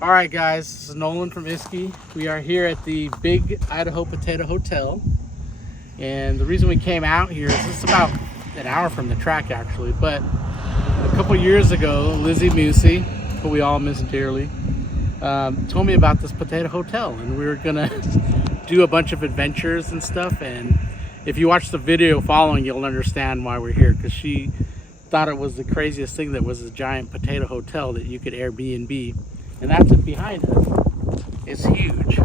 All right, guys, this is Nolan from Iski. We are here at the Big Idaho Potato Hotel. And the reason we came out here is it's about an hour from the track, actually. But a couple years ago, Lizzy Musi, who we all miss dearly, told me about this potato hotel. And we were going to do a bunch of adventures and stuff. And if you watch the video following, you'll understand why we're here. Because she thought it was the craziest thing that was a giant potato hotel that you could Airbnb. And that's it behind us. It's huge.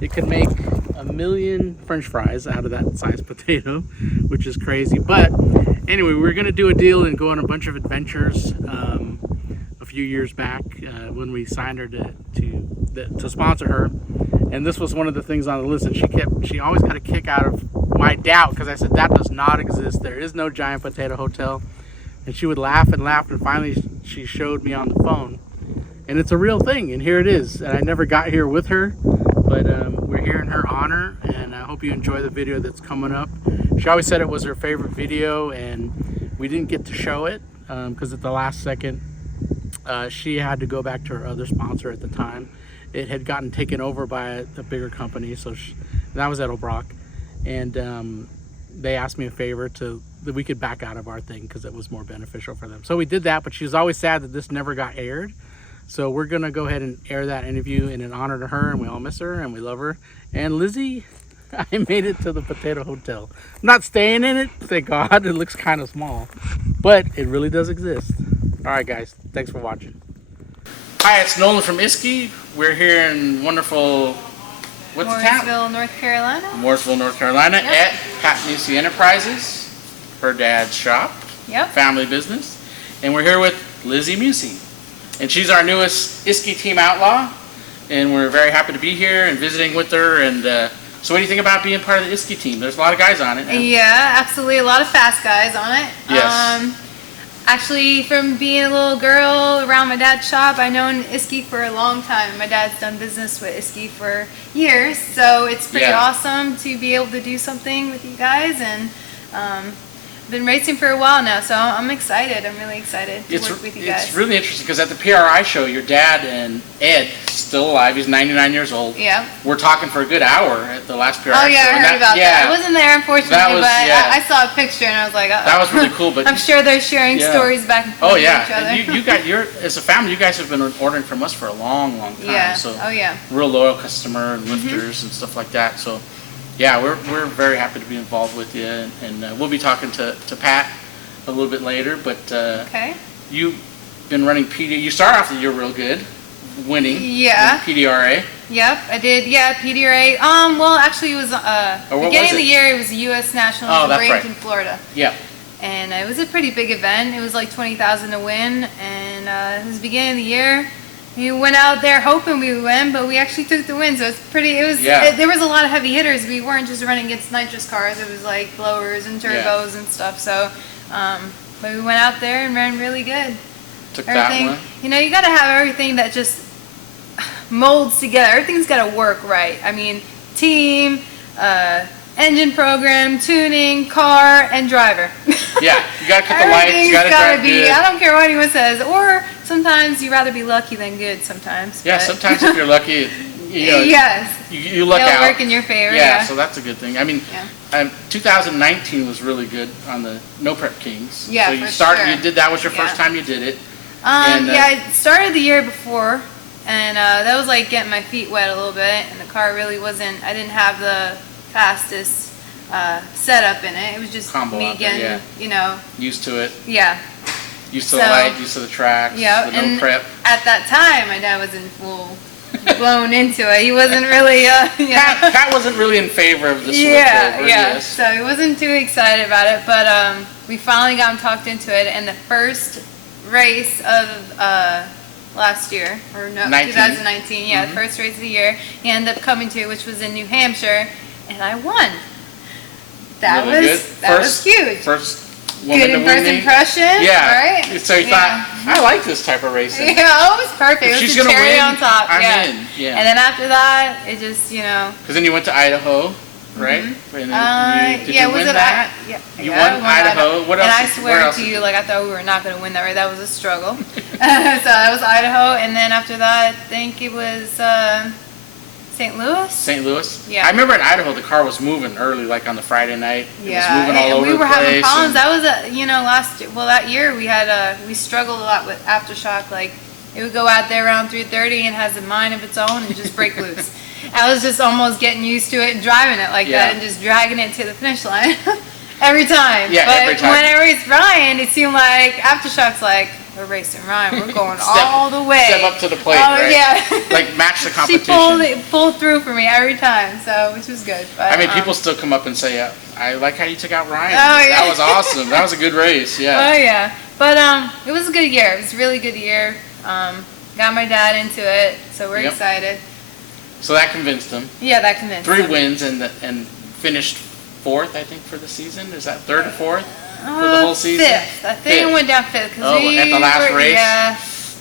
It could make 1 million French fries out of that size potato, which is crazy. But anyway, we're gonna do a deal and go on a bunch of adventures. A few years back, when we signed her to sponsor her, and this was one of the things on the list. And she always got a kick out of my doubt, because I said that does not exist. There is no giant potato hotel, and she would laugh and laugh. And finally, she showed me on the phone. And it's a real thing, and here it is. And I never got here with her, but we're here in her honor, and I hope you enjoy the video that's coming up. She always said it was her favorite video, and we didn't get to show it because at the last second, she had to go back to her other sponsor at the time. It had gotten taken over by a bigger company, so that was Ed Brock, and they asked me a favor that we could back out of our thing because it was more beneficial for them. So we did that, but she was always sad that this never got aired. So we're gonna go ahead and air that interview in an honor to her, and we all miss her and we love her. And Lizzy, I made it to the Potato Hotel. I'm not staying in it, thank God. It looks kind of small, but it really does exist. All right, guys, thanks for watching. Hi, it's Nolan from Iski. We're here in wonderful, what's the town? Mooresville, North Carolina. Mooresville, North Carolina, Yep. at Pat Musi Enterprises, her dad's shop, Yep. family business. And we're here with Lizzy Musi. And she's our newest Iski Team Outlaw, and we're very happy to be here and visiting with her. And so what do you think about being part of the Iski team? There's a lot of guys on it. Yeah, absolutely. A lot of fast guys on it. Yes. Actually, from being a little girl around my dad's shop, I've known Iski for a long time. My dad's done business with Iski for years, so it's pretty awesome to be able to do something with you guys. And been racing for a while now, so I'm excited. I'm really excited to work with you guys. It's really interesting because at the PRI show, your dad and Ed, still alive, he's 99 years old. Yeah. We're talking for a good hour at the last PRI show. Oh yeah, I heard about that. I wasn't there, unfortunately, but I saw a picture and I was like, that was really cool. But I'm sure they're sharing stories back and forth with each other. And as a family, you guys have been ordering from us for a long, long time. Yeah. So Oh real loyal customer and lifters and stuff like that. So yeah, we're very happy to be involved with you, and we'll be talking to Pat a little bit later, but okay. You've been running PD. You started off the year real good, winning. Yeah. PDRA. Yep, I did. Yeah, PDRA. Well, actually, it was beginning of the year. It was the U.S. Nationals in Bradenton, Florida. Yeah. And it was a pretty big event. It was like 20,000 to win, and it was the beginning of the year. We went out there hoping we would win, but we actually took the win. So it's pretty. There was a lot of heavy hitters. We weren't just running against nitrous cars. It was like blowers and turbos and stuff. So. But we went out there and ran really good. Took that one. You know, you got to have everything that just molds together. Everything's got to work right. I mean, team, engine program, tuning, car, and driver. Yeah, you got to cut the lights. You got to drive good. I don't care what anyone says. Or sometimes you'd rather be lucky than good. Sometimes. Yeah, sometimes if you're lucky. Yes. You luck out. It'll work in your favor. Yeah, so that's a good thing. I mean, 2019 was really good on the No Prep Kings. Yeah, so you did that was your first time you did it. I started the year before, and that was like getting my feet wet a little bit, and the car really wasn't. I didn't have the fastest setup in it. It was just me getting, used to it. Yeah. Used to the light, used to the tracks. Yeah, the No Prep. At that time, my dad was in full. Blown into it. He wasn't really. Pat wasn't really in favor of the switch over. Yes. So he wasn't too excited about it, but we finally got him talked into it. And the first race of last year, or no, 2019. Yeah, the first race of the year. He ended up coming to, which was in New Hampshire, and I won. That was huge. First. Good first impression, yeah. Right? So you thought, I like this type of racing. Yeah, it was perfect. It was the cherry on top. I'm in. Yeah. And then after that, it just, Because then you went to Idaho. right? And then did you win that? You won Idaho. What else? And I swear to you, like I thought we were not going to win that. Right? That was a struggle. So that was Idaho, and then after that, I think it was St. Louis. St. Louis. Yeah. I remember in Idaho the car was moving early, like on the Friday night. It was moving all over we were the place. having problems. That was that year we had we struggled a lot with aftershock. Like it would go out there around 3:30 and has a mind of its own and just break loose. I was just almost getting used to it and driving it like that and just dragging it to the finish line every time. Yeah, but every time. when I raced Ryan, it seemed like aftershock's like, we're racing Ryan. We're going all the way. Step up to the plate, right? Yeah. Like match the competition. She pulled through for me every time, so which was good. But, I mean, people still come up and say, "I like how you took out Ryan. That was awesome. That was a good race." Yeah. Oh yeah, but it was a good year. It was a really good year. Got my dad into it, so we're excited. So that convinced him. Yeah, that convinced him. 3 wins and finished 4th, I think, for the season. Is that 3rd or 4th? For the whole season? 5th. I think it went down 5th. At the last race?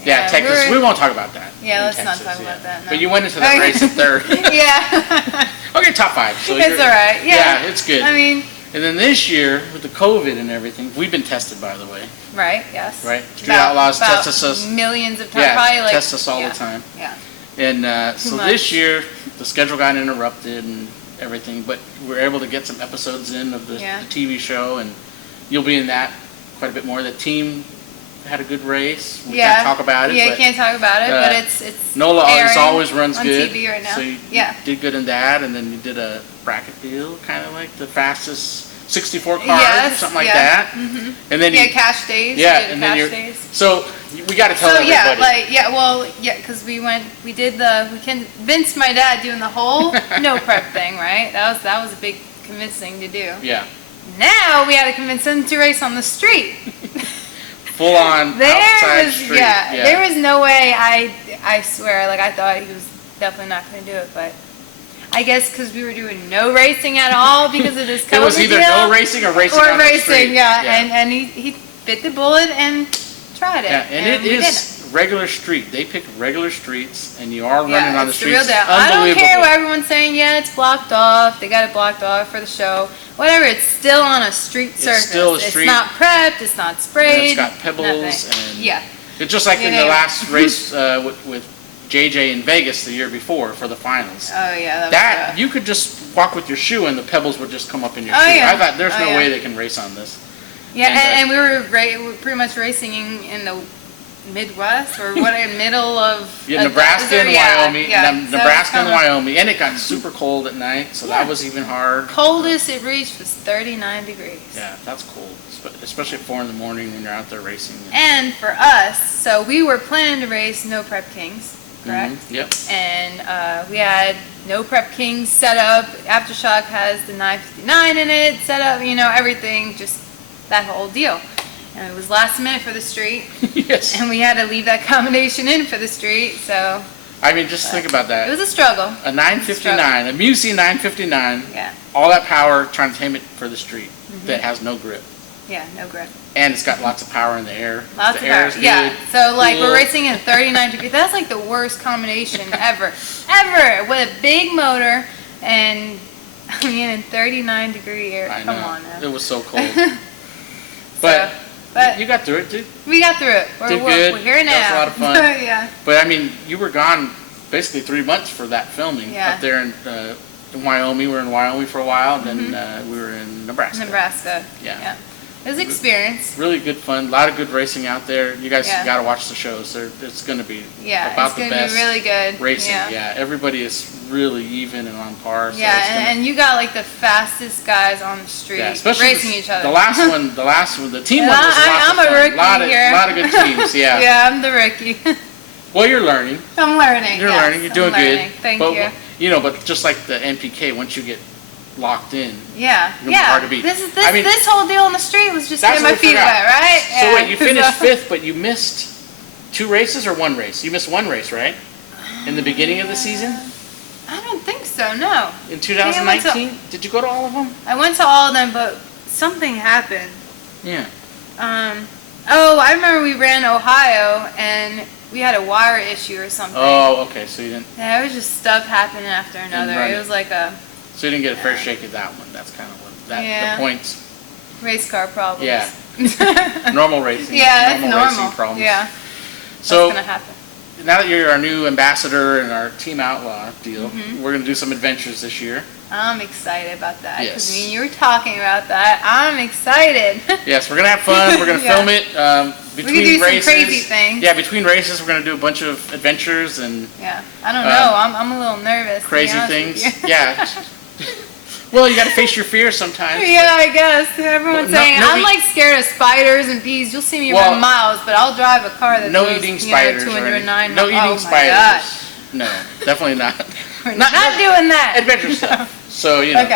Yeah, Texas. We won't talk about that. Yeah, let's not talk about that. No. But you went into that race at 3rd. Yeah. Okay, top 5. So it's all right. Yeah. Yeah, it's good. I mean. And then this year, with the COVID and everything, we've been tested, by the way. Right, yes. Right? Street Outlaws test us. Millions of times. Yeah, probably like, test us all the time. Yeah. And so this year, the schedule got interrupted and everything, but we were able to get some episodes in of the TV show, and you'll be in that quite a bit more. The team had a good race. We can't talk about it. Yeah, you can't talk about it, but it's NOLA always runs on good. TV right now. So you did good in that, and then you did a bracket deal, kind of like the fastest 64 cars, something like that. Mm-hmm. And then cash days. Yeah, and then days. So we got to tell everybody. Because we convinced my dad doing the whole no prep thing, right? That was a big convincing to do. Yeah. Now we had to convince him to race on the street. Full on outside street. Yeah, there was no way. I swear, like I thought he was definitely not going to do it, but I guess because we were doing no racing at all because of this COVID It was either no racing or racing on the street. And he bit the bullet and tried it. Yeah, and it is regular street. They pick regular streets, and you are running on the streets. It's the real deal. I don't care what everyone's saying. Yeah, it's blocked off. They got it blocked off for the show. Whatever. It's still on a street surface. It's still a street. It's not prepped. It's not sprayed. And it's got pebbles. Nothing. And it's just like in the last race with JJ in Vegas the year before for the finals. Oh yeah, that you could just walk with your shoe and the pebbles would just come up in your shoe. Yeah. I thought there's no way they can race on this. Yeah, and we were pretty much racing in the Midwest or middle of Nebraska and Wyoming. Nebraska and so Wyoming, and it got super cold at night, so that was even hard. Coldest it reached was 39 degrees. Yeah, that's cold, especially at 4 in the morning when you're out there racing. And for us, so we were planning to race No Prep Kings. Correct? Mm-hmm. Yep. And we had No Prep Kings set up. Aftershock has the 959 in it, set up, everything, just that whole deal. And it was last minute for the street. Yes. And we had to leave that combination in for the street, so. I mean, just think about that. It was a struggle. A 959, a Musi 959. Yeah. All that power trying to tame it for the street that has no grip. Yeah, no grip. And it's got lots of power in the air. Lots of power. Yeah. So we're racing in 39 degrees. That's like the worst combination ever. Ever. With a big motor and in 39 degree air. I know. Come on now. It was so cold. But you got through it, dude. We got through it. We're here now. That was a lot of fun. Yeah. But I mean, you were gone basically 3 months for that filming up there in Wyoming. We were in Wyoming for a while, and then we were in Nebraska. Yeah. It was an experience. Really good fun. A lot of good racing out there. You guys got to watch the shows. It's going to be about the best. It's going to be really good. Racing. Yeah. Everybody is really even and on par. So and you got like the fastest guys on the street racing each other. The last one, the team one was a lot I'm a rookie here. A lot of good teams, yeah. Yeah, I'm the rookie. Well, you're learning. I'm learning. You're learning. You're doing good. Thank you. But just like the NPK, once you get locked in, it's hard to beat. This whole deal on the street was just getting my feet wet, right? So wait, you finished 5th, but you missed 2 races or 1 race? You missed 1 race, right? In the beginning of the season? I don't think so, no. In 2019? Did you go to all of them? I went to all of them, but something happened. Yeah. I remember we ran Ohio, and we had a wire issue or something. Oh, okay, so you didn't... Yeah, it was just stuff happening after another. It was like a... So you didn't get a fair shake at that one. That's kind of what the points. Race car problems. Yeah. Normal racing. Yeah, that's normal. Racing problems. Yeah. So that's gonna happen. Now that you're our new ambassador and our Team Outlaw deal, we're gonna do some adventures this year. I'm excited about that. Yes. Because you were talking about that. I'm excited. Yes, we're gonna have fun. We're gonna film it. Between we can do races, some crazy things. Yeah, between races, we're gonna do a bunch of adventures and. Yeah, I don't know. I'm a little nervous. Crazy things. Yeah. Well, you got to face your fears sometimes. Yeah, I guess. Everyone's saying I'm like scared of spiders and bees. You'll see me run miles, but I'll drive a car that's no eating spiders. 209. No eating spiders. Gosh. No, definitely not. We're not doing that. Adventure stuff. So do no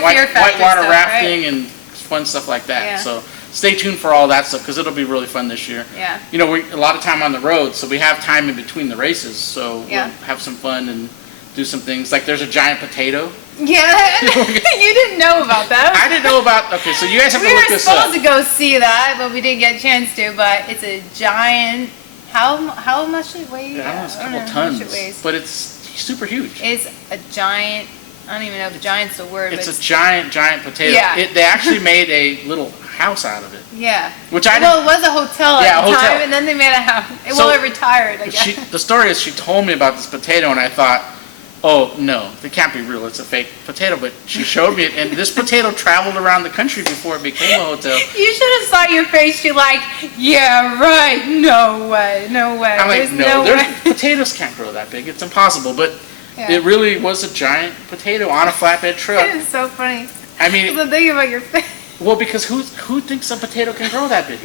some fear whitewater rafting right? and fun stuff like that. Yeah. So stay tuned for all that stuff because it'll be really fun this year. Yeah. We a lot of time on the road, so we have time in between the races. So we'll have some fun and do some things. Like there's a giant potato. Yeah, you didn't know about that. I didn't know about. Okay, so you guys have to look this up. We were supposed to go see that, but we didn't get a chance to. But it's a giant. How much it weighs? Yeah, I don't know, it's a couple tons, but it's super huge. It's a giant. I don't even know if giant's the word. It's a giant potato. Yeah. They actually made a little house out of it. Yeah. Which it was a hotel at the time, and then they made a house. It retired, I guess. The story is she told me about this potato, and I thought, oh, no, it can't be real. It's a fake potato. But she showed me it, and this potato traveled around the country before it became a hotel. You should have saw your face. You're like, yeah, right. No way. I'm like, no potatoes can't grow that big. It's impossible. But it really was a giant potato on a flatbed truck. It is so funny. I mean, I'm thinking about your face. Well, because who thinks a potato can grow that big?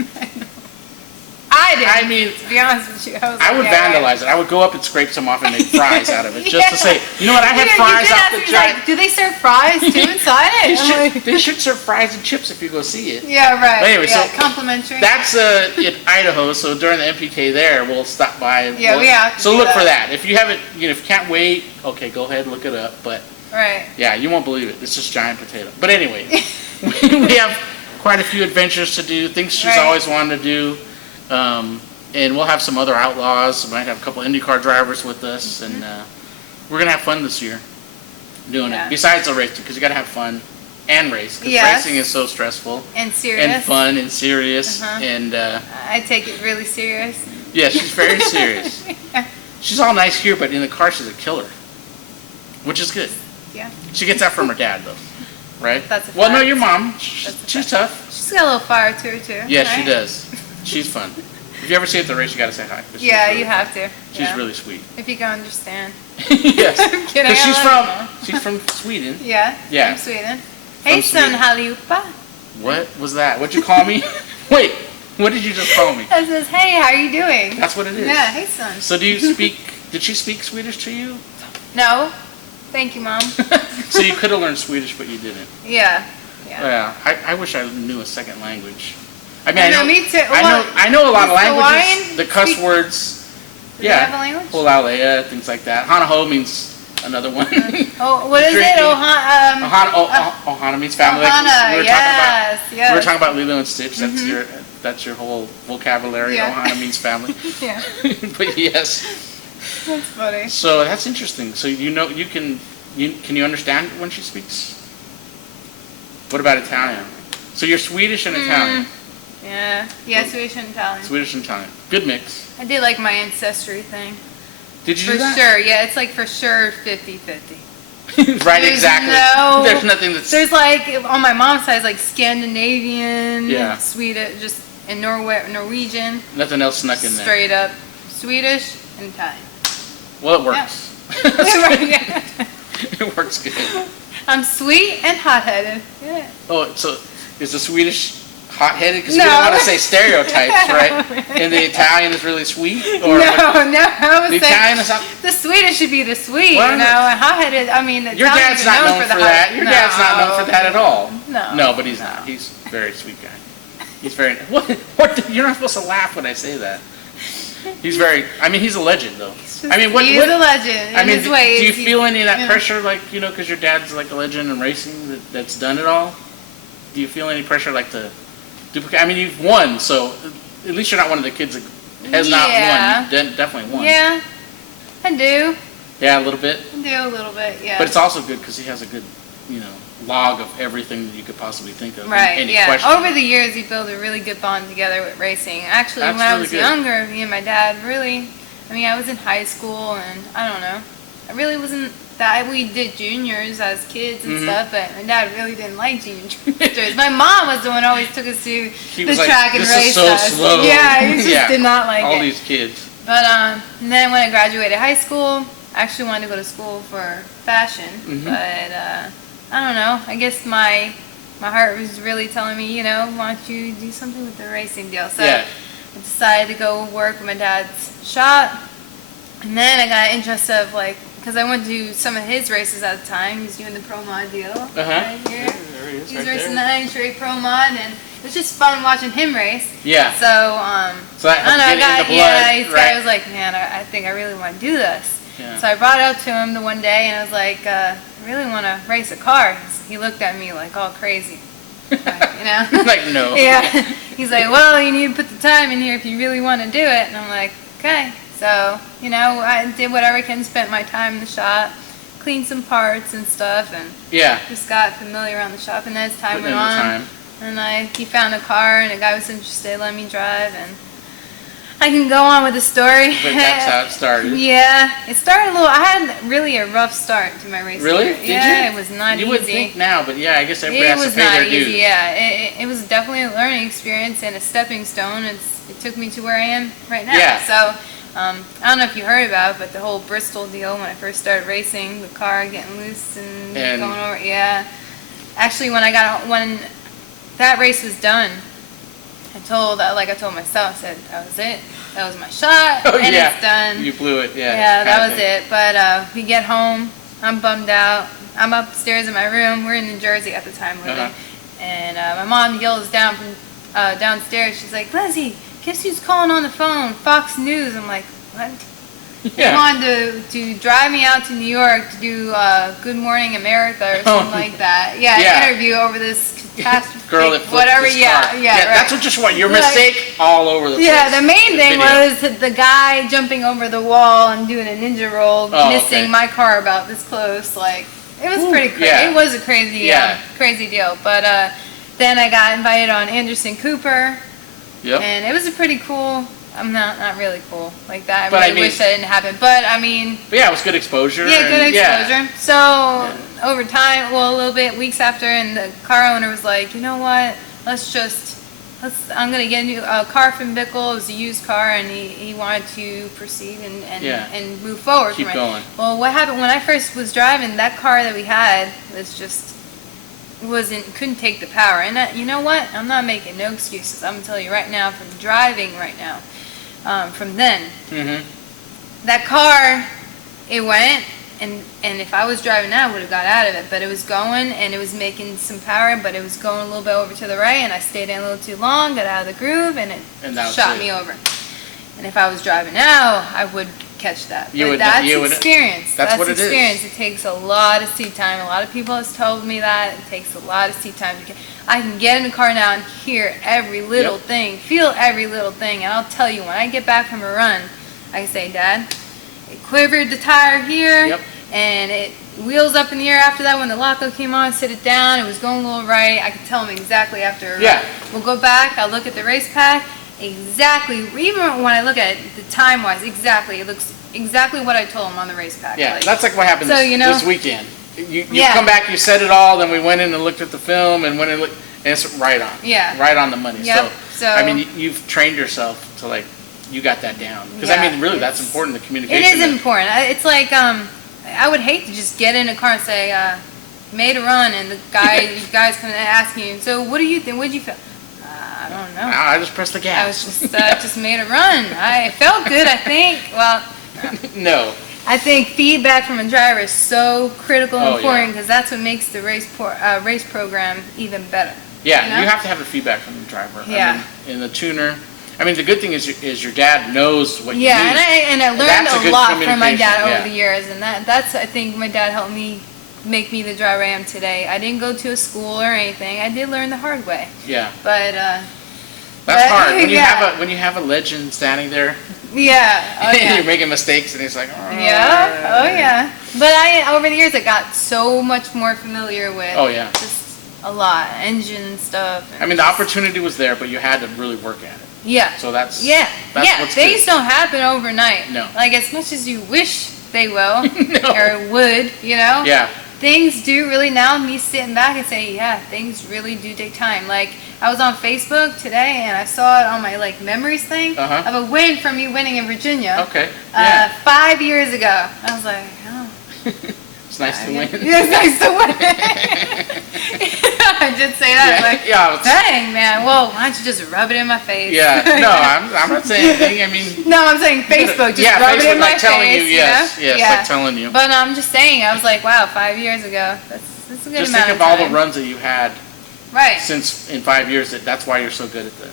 I did. I mean, to be honest with you, I would vandalize it. I would go up and scrape some off and make fries out of it, just to say, you know what? I had fries off the giant. Like, do they serve fries too inside it? They should serve fries and chips if you go see it. Yeah, right. But anyway, so complimentary. That's in Idaho. So during the MPK there, we'll stop by. And we have to So look for that. If you haven't, if you can't wait, okay, go ahead and look it up. But yeah, you won't believe it. It's just giant potato. But anyway, we have quite a few adventures to do. Things she's always wanted to do. And we'll have some other outlaws. We might have a couple IndyCar drivers with us, and we're gonna have fun this year doing it. Besides the racing, because you gotta have fun and race. Because racing is so stressful and serious and fun and serious. And I take it really serious. Yeah, she's very serious. She's all nice here, but in the car she's a killer, which is good. Yeah. She gets that from her dad, though, right? That's a fact. Well, no, your mom. She's tough. She's got a little fire to her too. Yeah, she does. She's fun. If you ever see her at the race, you gotta say hi. Yeah, you have to. She's really sweet. If you can understand. Yes. I'm kidding. Because she's from Sweden. Yeah. Yeah. From Sweden. Hey, son, halljupa. What was that? What'd you call me? Wait, what did you just call me? It says, hey, how are you doing? That's what it is. Yeah, hey, son. So did she speak Swedish to you? No. Thank you, Mom. So you could have learned Swedish, but you didn't. Yeah. Yeah. I wish I knew a second language. I mean, I know, me too. I know a lot of languages. Hawaiian? The cuss words. Do they have a language? Holalea, things like that. Hanaho means another one. Oh, what is it? Ohana means family. Ohana, we were talking about Lilo and Stitch. That's your whole vocabulary. Yeah. Ohana means family. Yeah. But yes. That's funny. So that's interesting. So can you understand when she speaks? What about Italian? So you're Swedish and Italian. Yeah, Swedish and Italian. Swedish and Italian. Good mix. I did like my ancestry thing. Did you do that? For sure, yeah. It's like for sure 50-50. Right, exactly. There's nothing that's... There's like, on my mom's side, it's like Scandinavian, Swedish, just and Norwegian. Nothing else snuck in there. Straight up Swedish and Italian. Well, it works. Yeah. It works good. I'm sweet and hot-headed. Yeah. Oh, so is the Swedish hot-headed? Because you don't want to say stereotypes, right? And the Italian is really sweet? Or I was saying the Swedish should be the sweet, and hot-headed, I mean, your dad's not known for that. Your dad's not known for that at all. No, but he's not. He's a very sweet guy. He's very... What? You're not supposed to laugh when I say that. He's very... I mean, he's a legend, though. He's a legend in his ways. Do you feel any of that pressure, like, because your dad's like a legend in racing that's done it all? Do you feel any pressure, like, to duplicate? I mean, you've won, so at least you're not one of the kids that has not won. You've definitely won. Yeah, I do. Yeah, a little bit. I do a little bit, yeah. But it's also good because he has a good, log of everything that you could possibly think of. Right, Any yeah. question. Over the years, we built a really good bond together with racing. Actually, That's when I really was good. younger, me and my dad really, I was in high school, and I don't know. I really wasn't that, we did juniors as kids and stuff, but my dad really didn't like juniors. My mom was the one who always took us to the track and this race is so us. slow. Yeah, he just did not like all it. these kids. But and then when I graduated high school, I actually wanted to go to school for fashion, but I don't know. I guess my heart was really telling me, why don't you do something with the racing deal? So I decided to go work with my dad's shop, and then I got interested of because I went to some of his races at the time. He was doing the Pro Mod deal right here. There he is, He's right racing there. the Straight Pro Mod, and it was just fun watching him race. Yeah. So that I don't know. I got right. I was like, man, I think I really want to do this. Yeah. So I brought it up to him the one day, and I was like, I really want to race a car. He looked at me like all crazy. Like, no. Yeah. He's like, well, you need to put the time in here if you really want to do it. And I'm like, okay. So, I did whatever I can, spent my time in the shop, cleaned some parts and stuff, and just got familiar around the shop. And then as time went on, and he found a car, and a guy was interested, let me drive, and I can go on with the story. But that's how it started. Yeah, it started a little. I had really a rough start to my racing. Really? Career. Did yeah, you? it was not you easy. would think now, but yeah, I guess everybody has to pay their dues. It was not easy. Yeah, it was definitely a learning experience and a stepping stone. It took me to where I am right now. Yeah. So I don't know if you heard about it, but the whole Bristol deal when I first started racing, the car getting loose and going over. Yeah. Actually, when that race was done, I told myself, I said, that was it. That was my shot, and it's done. You blew it, yeah. Yeah, that was it. But we get home, I'm bummed out. I'm upstairs in my room. We're in New Jersey at the time living. And my mom yells down from downstairs. She's like, Lizzy, guess who's calling on the phone? Fox News. I'm like, what? They wanted to drive me out to New York to do Good Morning America or something like that. Yeah, interview over this catastrophe. Girl that flipped whatever. his car. Yeah, right. That's what just what your mistake all over the place. Yeah, the main thing was the guy jumping over the wall and doing a ninja roll, missing my car about this close. Like, it was pretty crazy. Yeah. It was a crazy, crazy deal. But then I got invited on Anderson Cooper. Yep. And it was a pretty cool. I'm not really cool like that. But I really wish that didn't happen. But I mean. But yeah, it was good exposure. Yeah, good exposure. So over time, a little bit, weeks after, and the car owner was like, you know what? I'm gonna get a car from Bickle. It was a used car, and he wanted to proceed and move forward. Keep going. Well, what happened when I first was driving? That car that we had was just couldn't take the power. And you know what? I'm not making no excuses. I'm gonna tell you right now, from driving right now. From then, that car, it went, and if I was driving now, I would have got out of it. But it was going, and it was making some power, but it was going a little bit over to the right, and I stayed in a little too long, got out of the groove, and it shot me over. And if I was driving now, I would catch that. That's experience. That's what experience. It takes a lot of seat time. A lot of people have told me that. It takes a lot of seat time. I can get in the car now and hear every little thing, feel every little thing. And I'll tell you, when I get back from a run, I can say, Dad, it quivered the tire here, and it wheels up in the air after that. When the loco came on, sit it down, it was going a little right. I could tell him exactly after a run. We'll go back, I'll look at the race pack. Exactly, even when I look at it, the time-wise, exactly, it looks exactly what I told him on the race pack. Yeah, that's like what happened this weekend. You come back, you said it all, then we went in and looked at the film and went and looked, and it's right on. Yeah. Right on the money. Yep. So, I mean, you've trained yourself to, you got that down. Because, I mean, really, that's important, the communication. It is important. It's like, I would hate to just get in a car and say, made a run, and you guys come and ask you, so what do you think, what did you feel? I don't know. I just pressed the gas. I was just made a run. I felt good, I think. Well, no. I think feedback from a driver is so critical and important, because that's what makes the race program even better. Yeah, you have to have the feedback from the driver. Yeah. I mean, and the tuner. I mean, the good thing is your dad knows what you need. Yeah, and I learned a lot from my dad over the years, and that's, I think, my dad helped me make me the driver I am today. I didn't go to a school or anything. I did learn the hard way. Yeah. But that's hard when you have a legend standing there. Yeah. Oh, yeah. You're making mistakes, and he's like, oh, yeah. Oh, yeah. But over the years, I got so much more familiar with. Oh, yeah. Just a lot, engine stuff. I mean, the opportunity was there, but you had to really work at it. Yeah. So that's what's things don't happen overnight. No. Like as much as you wish they will no. or would, you know. Yeah. Things do really now. Me sitting back and saying, yeah, things really do take time. Like I was on Facebook today and I saw it on my like memories thing of a win from you winning in Virginia. Okay. Yeah. 5 years ago. I was like, oh. It's nice to win. Yeah, it's nice to win. I did say that. Yeah. Like, yeah. dang, man. Well, why don't you just rub it in my face? Yeah. No, I'm not saying anything. I mean. No, I'm saying Facebook. Just rub Facebook, it in my like telling face. You, yes, you know? yes, like telling you. But I'm just saying. I was like, wow, 5 years ago. That's a good just amount think of of all time. the runs that you had. Right. Since in 5 years, that's why you're so good at the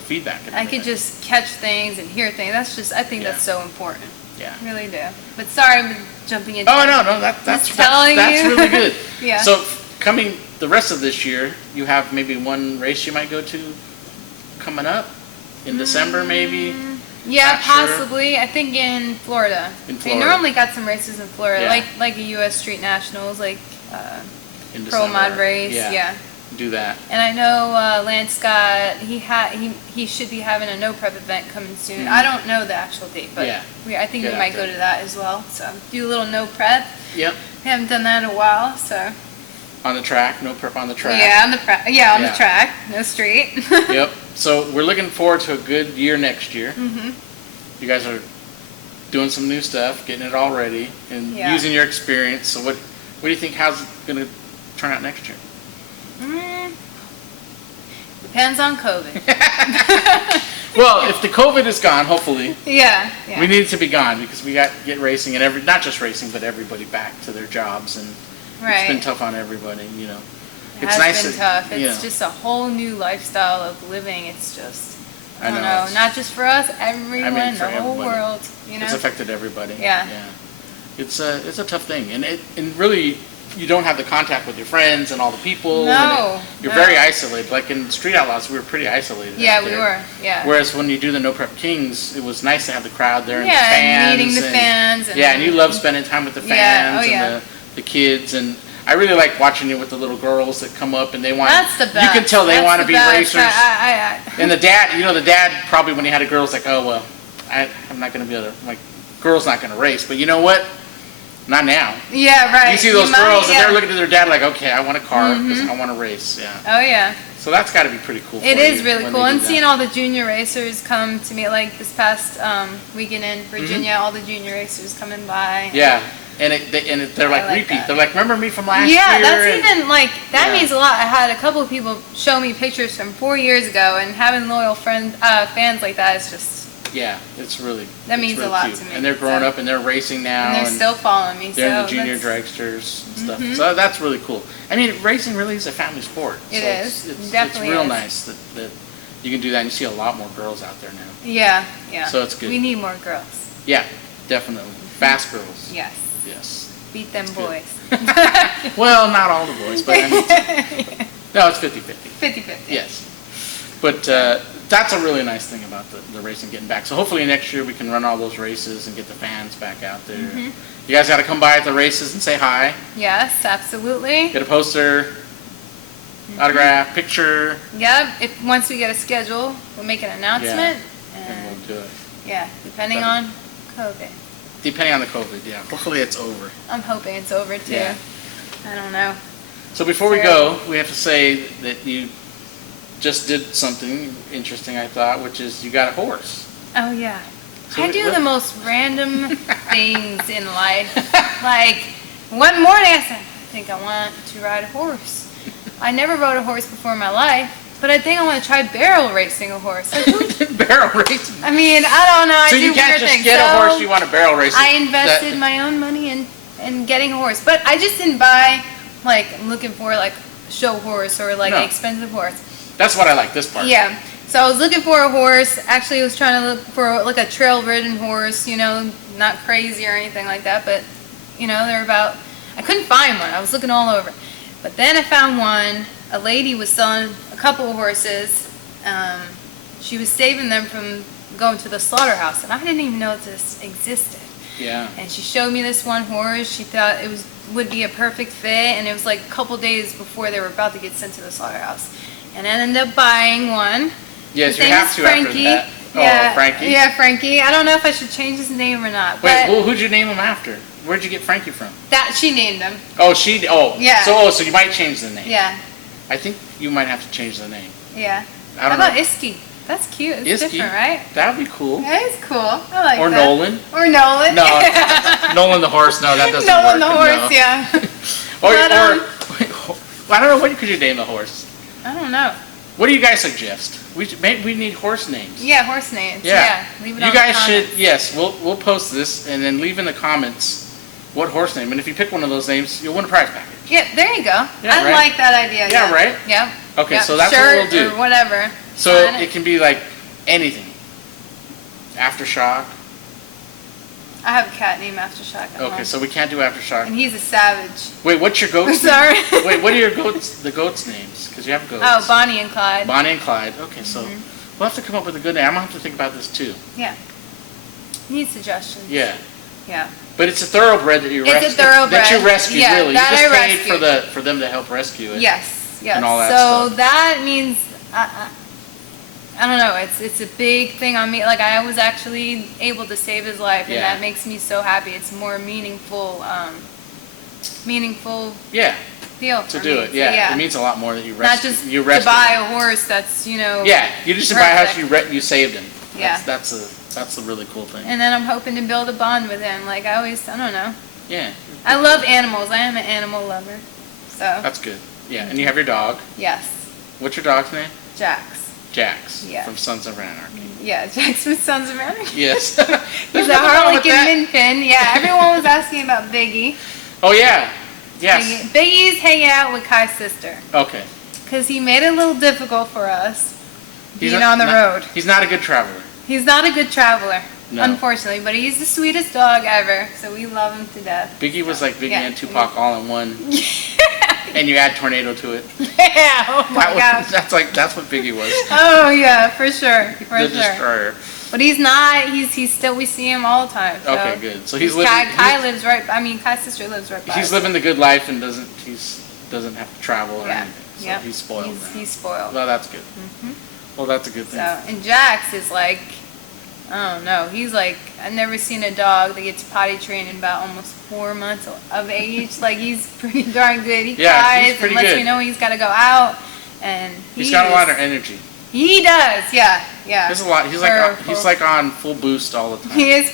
feedback. And I could just catch things and hear things. I think that's so important. Yeah. I really do. But sorry, I'm jumping into. Oh no, that's really good. Yeah. So coming the rest of this year, you have maybe one race you might go to coming up in December, maybe. Yeah, Not possibly. Sure. I think in Florida. In Florida. They normally got some races in Florida, Yeah. like a U.S. Street Nationals, like in Pro December. Mod race. Yeah. Do that. And I know Lance Scott. He should be having a no prep event coming soon. I don't know the actual date, but I think we might go to that as well. So do a little no prep. Yep. We haven't done that in a while, so. On the track, no prep on the track. Yeah, on the track, no street. Yep. So we're looking forward to a good year next year. Mhm. You guys are doing some new stuff, getting it all ready, and using your experience. So what do you think? How's it going to turn out next year? Depends on COVID. Well, if the COVID is gone, hopefully. Yeah. We need it to be gone because we got to get racing and not just racing, but everybody back to their jobs, and it's been tough on everybody. It has been tough. It's just a whole new lifestyle of living. It's just I don't know, not just for us, everyone, the whole world. It's affected everybody. Yeah. It's a tough thing, and really. You don't have the contact with your friends and all the people. No. You're very isolated. Like in Street Outlaws, we were pretty isolated. Yeah, we were. Yeah. Whereas when you do the No Prep Kings, it was nice to have the crowd there and the fans. And meeting the fans. And you love spending time with the fans and the kids. And I really like watching it with the little girls that come up and they want. That's the best. You can tell they want to be racers. And the dad probably when he had a girl was like, oh well, I'm not going to be able to. My girl's not going to race, but you know what? Not now. Yeah, right. You see those girls and they're looking at their dad like, okay, I want a car because I want to race. Yeah. Oh, yeah. So that's got to be pretty cool. It is really cool. And seeing all the junior racers come to me, like this past weekend in Virginia, all the junior racers coming by. Yeah. And they're like repeat. That. They're like, remember me from last year? Yeah, that's even like, that means a lot. I had a couple of people show me pictures from 4 years ago, and having loyal fans like that is just. Yeah, it's really that means really a lot cute. to me. And they're growing up and they're racing now. And they're still following me. They're in the junior dragsters and stuff. So that's really cool. I mean, racing really is a family sport. It is. It's Definitely real nice that you can do that. And you see a lot more girls out there now. Yeah, yeah. So it's good. We need more girls. Yeah, definitely. Fast girls. Yes. Yes. Beat them boys. Well, not all the boys, but I mean, no, it's 50-50. 50-50. Yes. But that's a really nice thing about the racing getting back. So hopefully next year we can run all those races and get the fans back out there. You guys got to come by at the races and say hi. Yes, absolutely. Get a poster, autograph, picture. Yep. Once we get a schedule, we'll make an announcement. And we'll do it. Yeah, depending on COVID. Depending on the COVID, yeah. Hopefully it's over. I'm hoping it's over too. Yeah. I don't know. So before we go, we have to say that you just did something interesting, I thought, which is you got a horse. Oh, yeah. So I do the most random things in life. Like, one morning I said, I think I want to ride a horse. I never rode a horse before in my life, but I think I want to try barrel racing a horse. Like, barrel racing? I mean, I don't know. So you can't just get a horse, you want to barrel race it. I invested my own money in getting a horse. But I just didn't buy, like, I'm looking for, like, a show horse or, like, an expensive horse. That's what I like, this part. Yeah. So I was looking for a horse. Actually, I was trying to look for like a trail-ridden horse, not crazy or anything like that. But, they're about, I couldn't find one. I was looking all over. But then I found one. A lady was selling a couple of horses. She was saving them from going to the slaughterhouse, and I didn't even know this existed. Yeah. And she showed me this one horse. She thought it would be a perfect fit, and it was like a couple days before they were about to get sent to the slaughterhouse. And I ended up buying one. Yes, His you have to after Frankie. that. Yeah, oh, Frankie? Yeah, Frankie. I don't know if I should change his name or not. Wait, but well, who'd you name him after? Where'd you get Frankie from? that she named him. Oh, Yeah. So you might change the name. Yeah. I think you might have to change the name. Yeah. I don't How about know. Iski? That's cute. It's Iski? different, right? That would be cool. That is cool. I like Or that. Nolan. Or Nolan. No, Nolan the horse. No, that doesn't Nolan work. the horse, no. yeah. Or, But, I don't know. What could you name the horse? I don't know. What do you guys suggest? We need horse names. Yeah, horse names. Yeah. Leave it You on guys the should. comments. Yes, we'll post this and then leave in the comments what horse name. And if you pick one of those names, you'll win a prize package. Yeah, there you go. Yeah, I right? like that idea. Yeah, right? Yep. Okay, Yep. so that's Shirt what we'll do. Or whatever. So Sign it can be like anything. Aftershock. I have a cat named Aftershock at Okay, home. so we can't do Aftershock. And he's a savage. Wait, what's your goat's Sorry. name? Wait, what are your goats? The goats' names? Because you have goats. Oh, Bonnie and Clyde. Bonnie and Clyde. Okay, so we'll have to come up with a good name. I'm gonna have to think about this too. Yeah. Need suggestions. Yeah, Yeah. but it's a thoroughbred that you It's a rescued. thoroughbred. That you rescued, Yeah, really. that You just I paid rescued. for them to help rescue it. Yes. Yes. And all that so stuff. that means I don't know. It's a big thing on me. Like I was actually able to save his life, and Yeah. that makes me so happy. It's more meaningful Yeah, deal to for do me. it. So, Yeah, it means a lot more that you not rescued. just you to rescued buy him. a horse that's Yeah, you just buy a house. perfect. You saved him. Yeah. That's a really cool thing. And then I'm hoping to build a bond with him. Like I don't know. Yeah, I love animals. I am an animal lover. So that's good. Yeah, and you have your dog. yes, What's your dog's name? Jax. Jax. Yeah. From Sons of Anarchy. Yeah, Jax from Sons of Anarchy. Yes. He's There's a nothing wrong with Harlequin that. min pin. Yeah, everyone was asking about Biggie. Oh yeah. Yes. Biggie's hanging out with Kai's sister Okay. because he made it a little difficult for us He's being not- on the not- road. He's not a good traveler. He's not a good traveler, No. unfortunately, but he's the sweetest dog ever, so we love him to death. Biggie was like Biggie Yeah. and Tupac all in one, and you add Tornado to it. Yeah, oh my gosh. That's what Biggie was. Oh yeah, for sure, for The sure. destroyer. But he's not. He's still. We see him all the time. So. Okay, good. So he's living. Kai lives right. I mean, Kai's sister lives right by. He's us. living the good life and doesn't have to travel or Yeah. anything. So Yep. he's spoiled. now. He's spoiled. Well, that's good. Well, that's a good thing. So, and Jax is like, I don't know. He's like, I've never seen a dog that gets potty trained in about almost 4 months of age. Like he's pretty darn good. He Yeah, cries he's pretty and lets good. me know he's got to go out, and He's got a lot of energy. He does, yeah. There's a lot. He's like on full boost all the time. He is.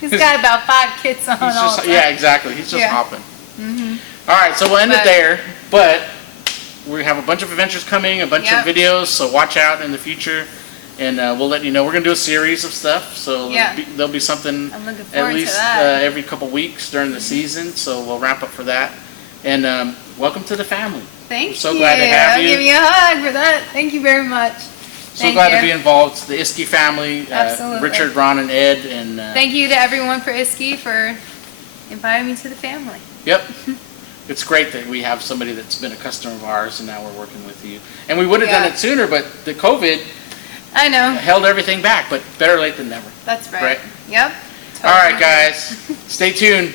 He's got about 5 kits on He's all just, the time. yeah, exactly. He's just Yeah. hopping. All right, so we'll end it But- there. But we have a bunch of adventures coming, a bunch Yep. of videos, so watch out in the future. And we'll let you know. We're going to do a series of stuff, so Yeah. there'll be something I'm looking at forward to least that. every couple weeks during the season, so we'll wrap up for that. And welcome to the family. Thank you. so glad to have I'll you. give you a hug for that. Thank you very much. So Thank glad you. to be involved. It's the Iski family, Absolutely. Richard, Ron, and Ed. And Thank you to everyone for Iski for inviting me to the family. Yep. It's great that we have somebody that's been a customer of ours, and now we're working with you. And we would have done Yeah. it sooner, but the COVID I know. held everything back. But better late than never. That's right. Right. Yep. All right, Totally. guys. Stay tuned.